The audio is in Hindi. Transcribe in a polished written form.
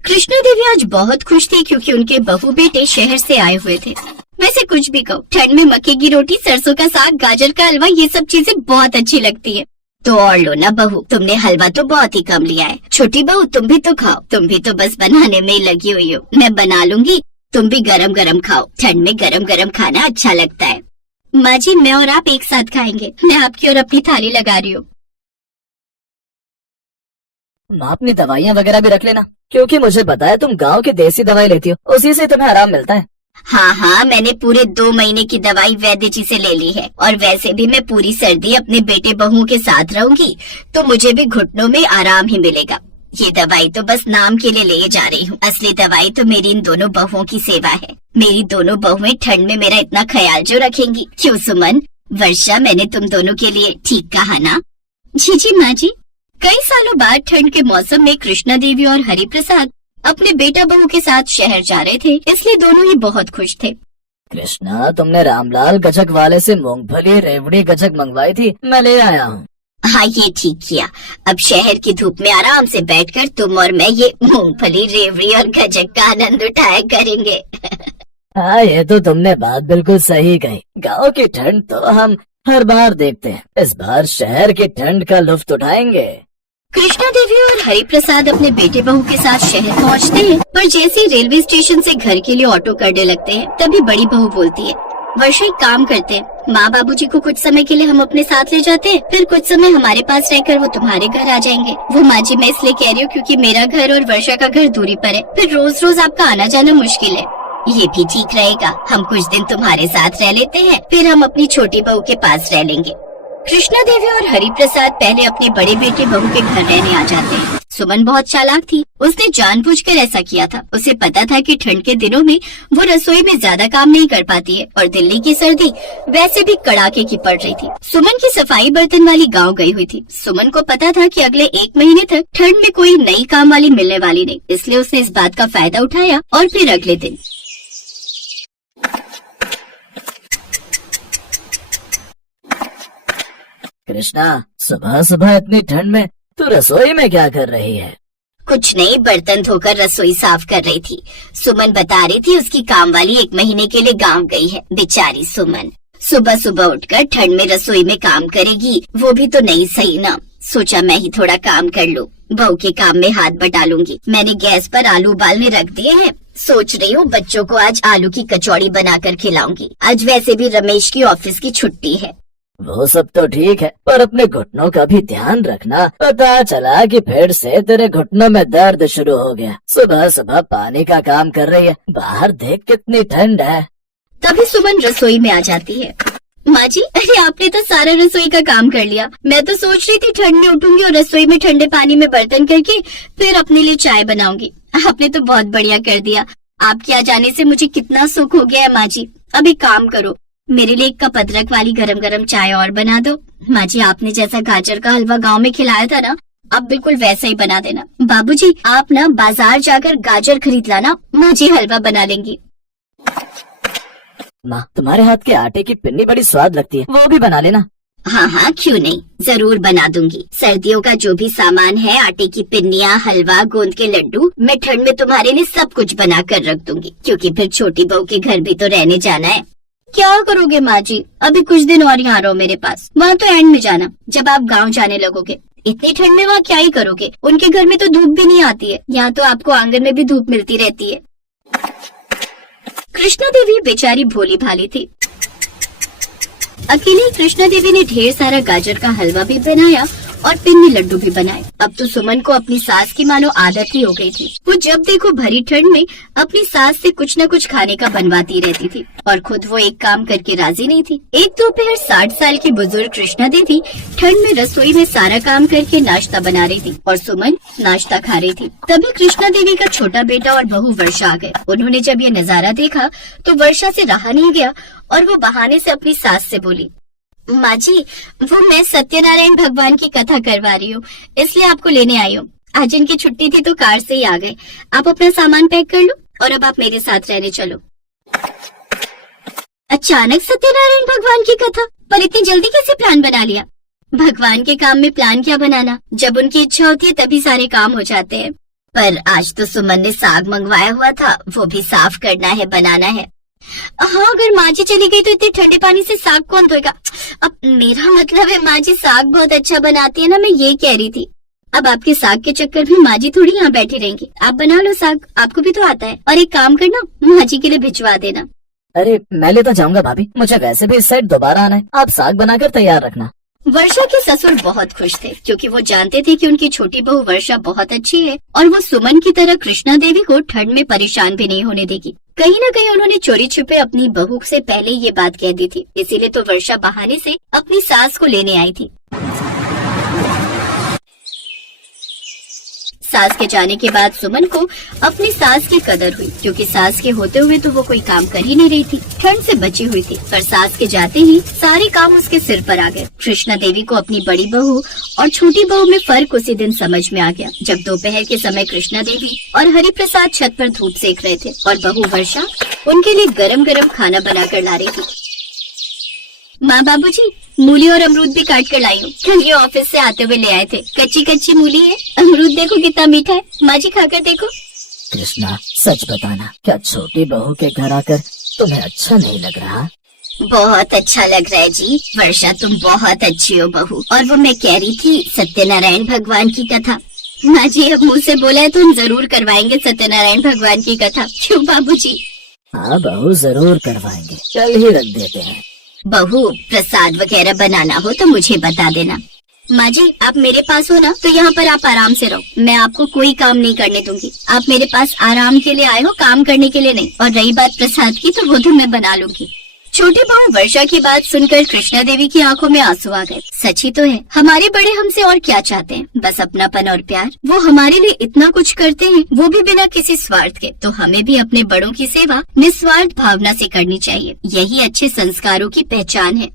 कृष्णा देवी आज बहुत खुश थी क्योंकि उनके बहू बेटे शहर से आए हुए थे। वैसे कुछ भी कहो, ठंड में मक्के की रोटी, सरसों का साग, गाजर का हलवा, ये सब चीजें बहुत अच्छी लगती है। तो और लो ना बहू, तुमने हलवा तो बहुत ही कम लिया है। छोटी बहू तुम भी तो खाओ, तुम भी तो बस बनाने में ही लगी हुई हो। मैं बना लूंगी, तुम भी गरम गरम खाओ। ठंड में गरम गरम खाना अच्छा लगता है। माँ जी, मैं और आप एक साथ खाएंगे। मैं आपकी और अपनी थाली लगा रही हूँ। माँ, अपनी दवाइयाँ वगैरह भी रख लेना, क्योंकि मुझे पता है तुम गांव की देसी दवाई लेती हो, उसी से तुम्हें आराम मिलता है। हाँ हाँ, मैंने पूरे 2 महीने की दवाई वैद्य जी से ले ली है। और वैसे भी मैं पूरी सर्दी अपने बेटे बहू के साथ रहूंगी, तो मुझे भी घुटनों में आराम ही मिलेगा। ये दवाई तो बस नाम के लिए ले जा रही हूँ, असली दवाई तो मेरी इन दोनों बहुओं की सेवा है। मेरी दोनों बहुएं ठंड में मेरा इतना ख्याल जो रखेंगी। क्यों सुमन, वर्षा, मैंने तुम दोनों के लिए ठीक कहा ना? जी जी माँ जी। कई सालों बाद ठंड के मौसम में कृष्णा देवी और हरि प्रसाद अपने बेटा बहू के साथ शहर जा रहे थे, इसलिए दोनों ही बहुत खुश थे। कृष्णा, तुमने रामलाल गजक वाले से मूंगफली रेवड़ी गजक मंगवाई थी, मैं ले आया हूँ। हाँ, ये ठीक किया। अब शहर की धूप में आराम से बैठकर तुम और मैं ये मूंगफली, रेवड़ी और गजक का आनंद उठाया करेंगे। हाँ, ये तो तुमने बात बिल्कुल सही कही। गांव की ठंड तो हम हर बार देखते हैं, इस बार शहर की ठंड का लुत्फ उठाएंगे। कृष्णा देवी और हरि प्रसाद अपने बेटे बहू के साथ शहर पहुंचते हैं, पर जैसे रेलवे स्टेशन से घर के लिए ऑटो करने लगते हैं, तभी बड़ी बहू बोलती है, वर्षा एक काम करते हैं, माँ बाबूजी को कुछ समय के लिए हम अपने साथ ले जाते हैं, फिर कुछ समय हमारे पास रहकर वो तुम्हारे घर आ जाएंगे। वो माँ जी, मैं इसलिए कह रही हूँ क्योंकि मेरा घर और वर्षा का घर दूरी पर है, फिर रोज रोज आपका आना जाना मुश्किल है। ये भी ठीक रहेगा, हम कुछ दिन तुम्हारे साथ रह लेते हैं, फिर हम अपनी छोटी बहू के पास रह लेंगे। कृष्णा देवी और हरि प्रसाद पहले अपने बड़े बेटे बहू के घर रहने आ जाते हैं। सुमन बहुत चालाक थी, उसने जानबूझकर ऐसा किया था। उसे पता था कि ठंड के दिनों में वो रसोई में ज्यादा काम नहीं कर पाती है, और दिल्ली की सर्दी वैसे भी कड़ाके की पड़ रही थी। सुमन की सफाई बर्तन वाली गांव गई हुई थी। सुमन को पता था कि अगले 1 महीने तक ठंड में कोई नई काम वाली मिलने वाली नहीं, इसलिए उसने इस बात का फायदा उठाया और फिर अगले दिन कृष्णा, सुबह सुबह इतनी ठंड में तू रसोई में क्या कर रही है? कुछ नहीं, बर्तन धोकर रसोई साफ कर रही थी। सुमन बता रही थी उसकी काम वाली 1 महीने के लिए गांव गई है। बेचारी सुमन सुबह सुबह उठकर ठंड में रसोई में काम करेगी, वो भी तो नहीं सही ना। सोचा मैं ही थोड़ा काम कर लूं, बहू के काम में हाथ बटा लूंगी। मैंने गैस पर आलू उबालने रख दिए हैं। सोच रही हूँ बच्चों को आज आलू की कचौड़ी बनाकर खिलाऊंगी। आज वैसे भी रमेश की ऑफिस की छुट्टी है। वो सब तो ठीक है, पर अपने घुटनों का भी ध्यान रखना। पता चला कि फिर से तेरे घुटनों में दर्द शुरू हो गया। सुबह सुबह पानी का काम कर रही है, बाहर देख कितनी ठंड है। तभी सुमन रसोई में आ जाती है। माँ जी, अरे आपने तो सारा रसोई का काम कर लिया। मैं तो सोच रही थी ठंड में उठूंगी और रसोई में ठंडे पानी में बर्तन करके फिर अपने लिए चाय बनाऊंगी। आपने तो बहुत बढ़िया कर दिया। आपके आ जाने से मुझे कितना सुख हो गया है माँ जी। अब एक काम करो, मेरे लिए 1 कप अदरक वाली गरम गरम चाय और बना दो। माँ जी, आपने जैसा गाजर का हलवा गांव में खिलाया था ना, अब बिल्कुल वैसा ही बना देना। बाबूजी, आप ना बाजार जाकर गाजर खरीद लाना, माँ जी हलवा बना लेंगी। माँ, तुम्हारे हाथ के आटे की पिन्नी बड़ी स्वाद लगती है, वो भी बना लेना। हाँ हाँ, क्यों नहीं, जरूर बना दूंगी। सर्दियों का जो भी सामान है, आटे की पिन्नियाँ, हलवा, गोंद के लड्डू, मैं ठंड में तुम्हारे लिए सब कुछ बना कर रख दूंगी, क्योंकि फिर छोटी बहू के घर भी तो रहने जाना है। क्या करोगे माँ जी? अभी कुछ दिन और यहाँ रहो मेरे पास, वहाँ तो एंड में जाना जब आप गाँव जाने लगोगे। इतनी ठंड में वहाँ क्या ही करोगे? उनके घर में तो धूप भी नहीं आती है, यहाँ तो आपको आंगन में भी धूप मिलती रहती है। कृष्णा देवी बेचारी भोली भाली थी। अकेले कृष्णा देवी ने ढेर सारा गाजर का हलवा भी बनाया और पिन्नी लड्डू भी बनाए। अब तो सुमन को अपनी सास की मानो आदत ही हो गई थी। वो जब देखो भरी ठंड में अपनी सास से कुछ न कुछ खाने का बनवाती रहती थी, और खुद वो एक काम करके राजी नहीं थी। एक दोपहर 60 साल की बुजुर्ग कृष्णा देवी ठंड में रसोई में सारा काम करके नाश्ता बना रही थी और सुमन नाश्ता खा रही थी। तभी कृष्णा देवी का छोटा बेटा और बहू वर्षा आ गए। उन्होंने जब ये नजारा देखा तो वर्षा से रहा नहीं गया और वो बहाने से अपनी सास से बोली, माँ जी, वो मैं सत्यनारायण भगवान की कथा करवा रही हूँ, इसलिए आपको लेने आई हूँ। आज इनकी छुट्टी थी तो कार से ही आ गए। आप अपना सामान पैक कर लो और अब आप मेरे साथ रहने चलो। अचानक सत्यनारायण भगवान की कथा? पर इतनी जल्दी कैसे प्लान बना लिया? भगवान के काम में प्लान क्या बनाना, जब उनकी इच्छा होती है तभी सारे काम हो जाते हैं। पर आज तो सुमन ने साग मंगवाया हुआ था, वो भी साफ करना है, बनाना है। हाँ, अगर माँ जी चली गई तो इतने ठंडे पानी से साग कौन धोएगा? अब मेरा मतलब है माँ जी साग बहुत अच्छा बनाती है ना, मैं ये कह रही थी। अब आपके साग के चक्कर में माँ जी थोड़ी यहाँ बैठी रहेंगी, आप बना लो साग, आपको भी तो आता है। और एक काम करना, माँ जी के लिए भिजवा देना। अरे मैं लेता जाऊंगा भाभी, मुझे वैसे भी इस साइड दोबारा आना है, आप साग बनाकर तैयार रखना। वर्षा के ससुर बहुत खुश थे क्योंकि वो जानते थे कि उनकी छोटी बहू वर्षा बहुत अच्छी है और वो सुमन की तरह कृष्णा देवी को ठंड में परेशान भी नहीं होने देगी। कहीं न कहीं उन्होंने चोरी छुपे अपनी बहू से पहले ये बात कह दी थी, इसीलिए तो वर्षा बहाने से अपनी सास को लेने आई थी। सास के जाने के बाद सुमन को अपनी सास की कदर हुई क्योंकि सास के होते हुए तो वो कोई काम कर ही नहीं रही थी, ठंड से बची हुई थी। पर सास के जाते ही सारे काम उसके सिर पर आ गए। कृष्णा देवी को अपनी बड़ी बहू और छोटी बहू में फर्क उसी दिन समझ में आ गया जब दोपहर के समय कृष्णा देवी और हरि प्रसाद छत पर धूप सेक रहे थे और बहू वर्षा उनके लिए गरम गरम खाना बनाकर ला रही थी। माँ बाबूजी, मूली और अमरूद भी काट कर लाई हूँ, कल ये ऑफिस से आते हुए ले आए थे। कच्ची कच्ची मूली है, अमरूद देखो कितना मीठा है, माँ जी खाकर देखो। कृष्णा सच बताना, क्या छोटी बहू के घर आकर तुम्हें अच्छा नहीं लग रहा? बहुत अच्छा लग रहा है जी, वर्षा तुम बहुत अच्छी हो बहू। और वो मैं कह रही थी सत्यनारायण भगवान की कथा, माँ जी अब मुँह से बोला है तो हम जरूर करवाएंगे सत्यनारायण भगवान की कथा, क्यों बाबूजी? हाँ बहू जरूर करवाएंगे, कल ही रख देते हैं। बहू प्रसाद वगैरह बनाना हो तो मुझे बता देना। माँ जी आप मेरे पास हो ना तो यहाँ पर आप आराम से रहो, मैं आपको कोई काम नहीं करने दूंगी। आप मेरे पास आराम के लिए आए हो, काम करने के लिए नहीं। और रही बात प्रसाद की तो वो तो मैं बना लूंगी। छोटी बहू वर्षा की बात सुनकर कृष्णा देवी की आंखों में आंसू आ गए। सच ही तो है, हमारे बड़े हमसे और क्या चाहते हैं, बस अपनापन और प्यार। वो हमारे लिए इतना कुछ करते हैं, वो भी बिना किसी स्वार्थ के। तो हमें भी अपने बड़ों की सेवा निस्वार्थ भावना से करनी चाहिए, यही अच्छे संस्कारों की पहचान है।